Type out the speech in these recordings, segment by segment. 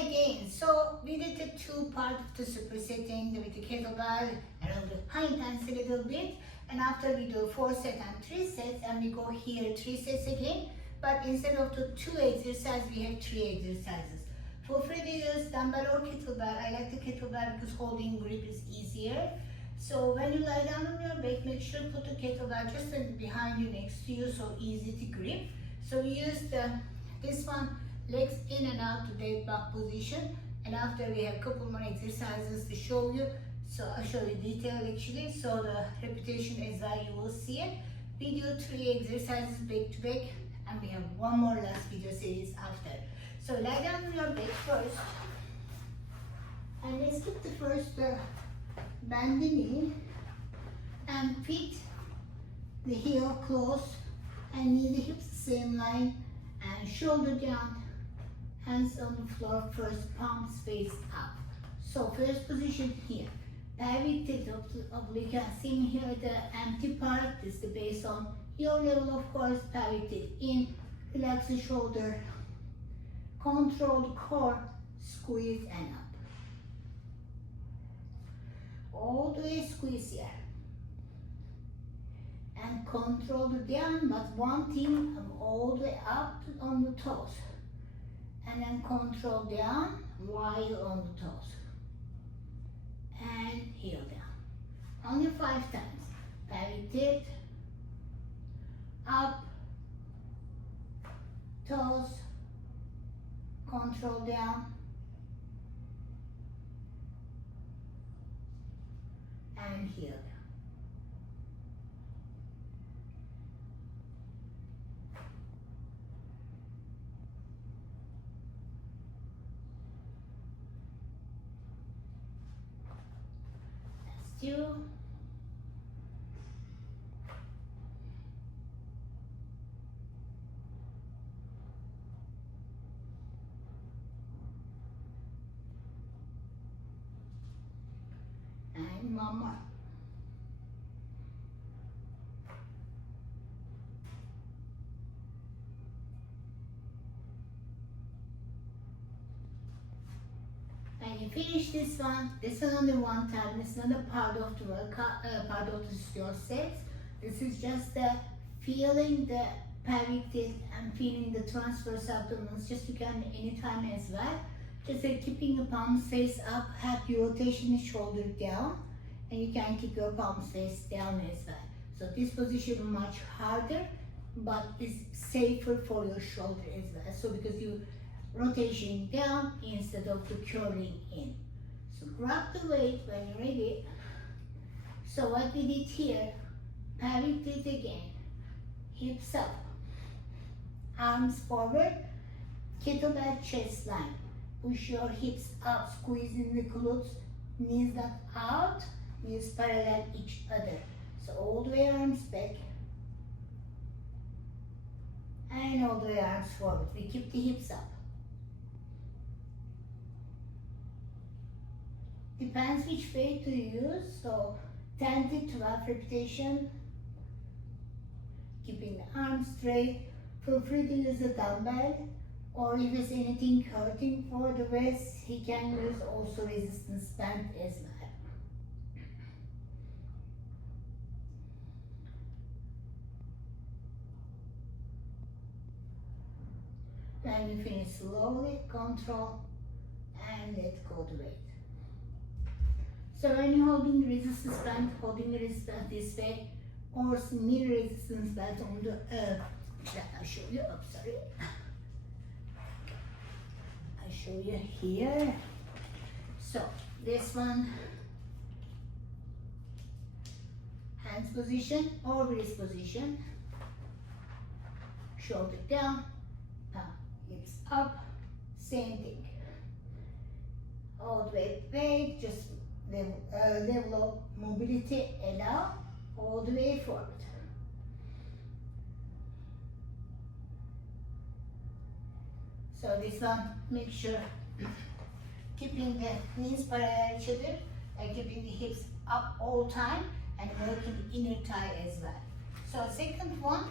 again. So we did the two part of the supersetting with the kettlebell and on the high intensity a little bit. And after we do 4 sets and 3 sets, and we go here 3 sets again. But instead of the 2 exercises, we have 3 exercises. For free to use dumbbell or kettlebell, I like the kettlebell because holding grip is easier. So when you lie down on your back, make sure put the kettlebell just behind you, next to you, so easy to grip. So we use this one, legs in and out to dead bug position. And after we have a couple more exercises to show you. So I'll show you detail actually. So the repetition as well, you will see it. We do 3 exercises back to back, and we have one more last video series after. So lie down on your back first. And let's keep the first bend the knee and feet, the heel close, and knee the hips the same line, and shoulder down, hands on the floor first, palms face up. So first position here, pelvic tilt oblique. You can see here the empty part, this is the base on your level, of course. Pelvic tilt in, relax the shoulder, control the core, squeeze and up. All the way squeeze here. And control the down, but one thing, all the way up on the toes. And then control down while on the toes. And heel down. Only 5 times. Pelvic tilt, up, toes, control down, and heel down. Let's do. And one more. When you finish this one only one time. It's not a part of the workout, part of your sets. This is just feeling the pelvic tilt and feeling the transverse abdominals. Just you can anytime as well. Just keeping the palms face up, have your rotation is shoulder down, and you can keep your palms face down as well. So this position much harder, but it's safer for your shoulder as well. So because you rotation down instead of the curling in. So grab the weight when you're ready. So what we did here, pelvic tilt again, hips up, arms forward, kettlebell chest line. Push your hips up, squeezing the glutes, knees not out, knees parallel each other. So all the way arms back, and all the way arms forward. We keep the hips up. Depends which weight to use, so 10 to 12 repetition. Keeping the arms straight. Feel free to use a dumbbell, or if there's anything hurting for the waist, he can use also resistance band as well. Then you finish slowly, control, and let go the weight. So when you're holding the resistance band, holding the resistance this way, or mirror resistance band on the I'll show you, oh sorry. I'll show you here. So this one, hands position or wrist position, shoulder down, hips up, same thing. All the way back, just level of mobility allow, all the way forward. So this one, make sure keeping the knees parallel each other and keeping the hips up all time and working the inner thigh as well. So second one,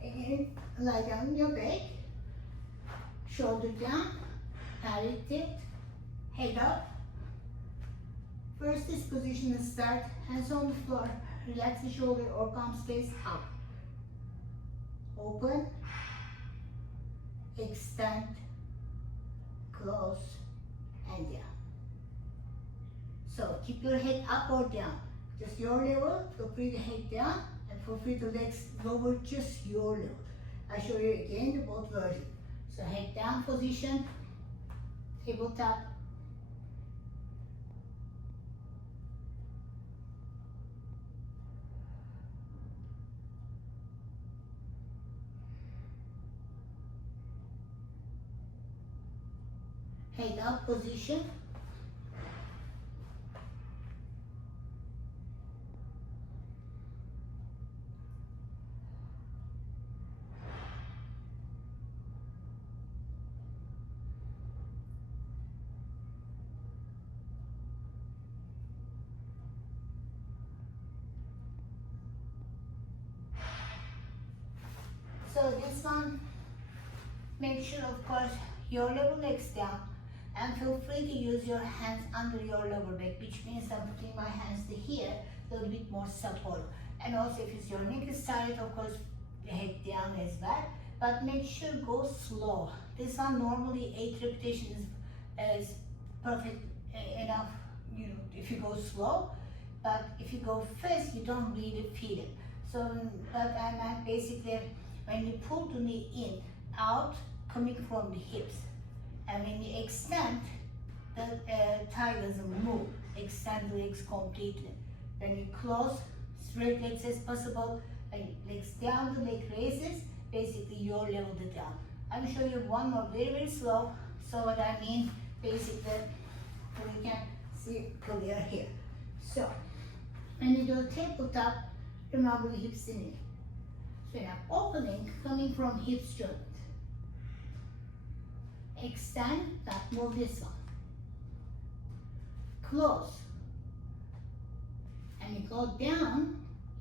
again lie down on your back shoulder down, pelvic tilt, head up. First, this position is start, hands on the floor, relax the shoulder or palm space up. Open, extend, close, and down. So keep your head up or down, just your level. Feel free to head down and feel free to legs lower, just your level. I show you again the both version. So head down position, tabletop. Head up position. So this one, make sure of course your lower legs down and feel free to use your hands under your lower back, which means I'm putting my hands to here, a little bit more support. And also if it's your neck is tight, of course, head down as well. But make sure go slow. This one normally 8 repetitions is perfect enough, you know, if you go slow. But if you go fast, you don't really feel it. So, but I meant basically when you pull the knee in, out, coming from the hips. And when you extend, the thigh doesn't move. Extend the legs completely. When you close, straight legs as possible. And legs down, the leg raises. Basically, your level the down. I will show you one more very, very slow. So what I mean, basically, we can see clear here. So, when you do tabletop, remember the hips in it. So now opening, coming from hips joint. Extend, not move this one. Close. And you go down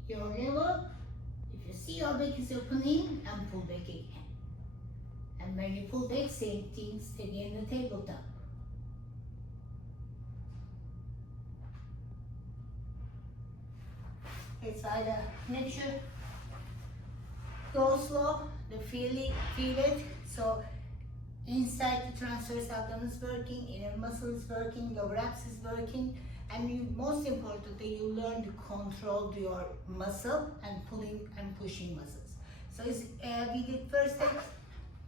your level. If you see your back is opening, and pull back again. And when you pull back, same things again the tabletop. It's either make sure go slow, the feel it. So inside the transverse abdomen is working, inner muscle is working, lower abs is working, and you, most importantly, you learn to control your muscle and pulling and pushing muscles. So we did first leg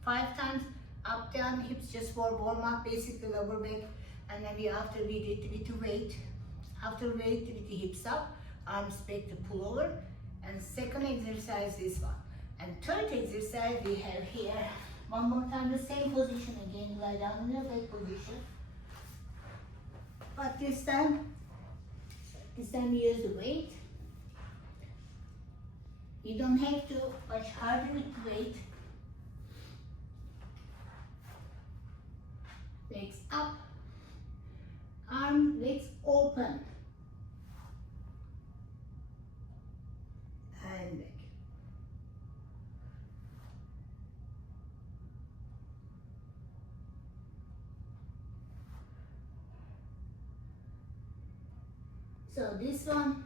5 times, up, down, hips just for warm up, basically lower back, and then after we did with weight, after weight with the hips up, arms back to pull over, and second exercise is one. And third exercise we have here, one more time the same position again, lie down in the back position. But this time we use the weight. You don't have to push harder with the weight. Legs up, legs open. And back. So this one,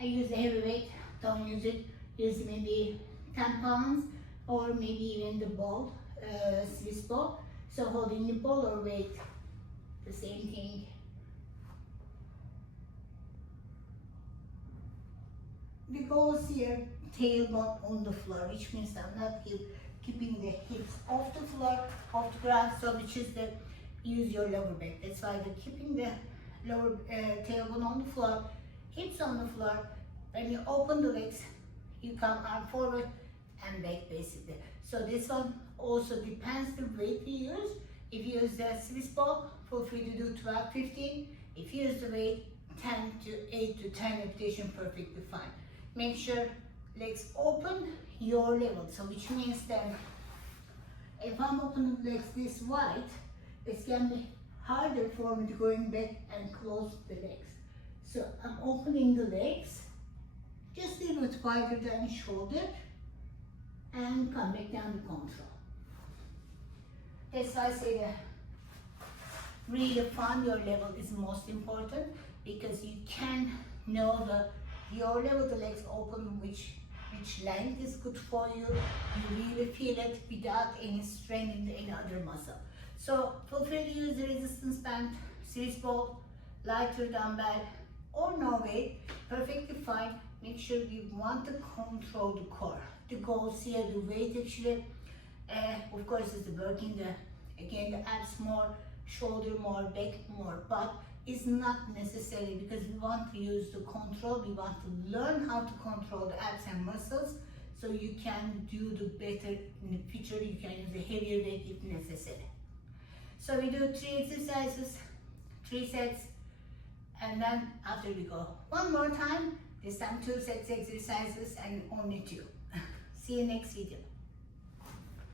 I use the heavy weight, don't use it, use maybe 10 pounds or maybe even the ball, Swiss ball. So holding the ball or weight, the same thing. The goal is here, tailbone on the floor, which means I'm not keeping the hips off the floor, off the ground, so which is the, use your lower back. That's why we're keeping the lower tailbone on the floor, hips on the floor. When you open the legs, you come arm forward and back basically. So this one also depends the weight you use. If you use the Swiss ball, feel free to do 12, 15. If you use the weight, 10 to 8 to 10 repetition, perfectly fine. Make sure legs open your level. So which means that if I'm opening legs this wide, it's gonna be harder for me to going back and close the legs. So I'm opening the legs just a little bit wider than shoulder and come back down to control. That's why I say that really find your level is most important, because you can know your level, the legs open, which length is good for you. You really feel it without any strain in any other muscle. So feel free to use the resistance band, series ball, lighter dumbbell, or no weight, perfectly fine. Make sure you want to control the core. The goals here, the weight actually, of course, is working the abs more, shoulder more, back more, but it's not necessary, because we want to use the control. We want to learn how to control the abs and muscles, so you can do the better in the future. You can use the heavier weight if necessary. So we do 3 exercises, 3 sets, and then after we go one more time, this time 2 sets exercises and only 2. See you next video.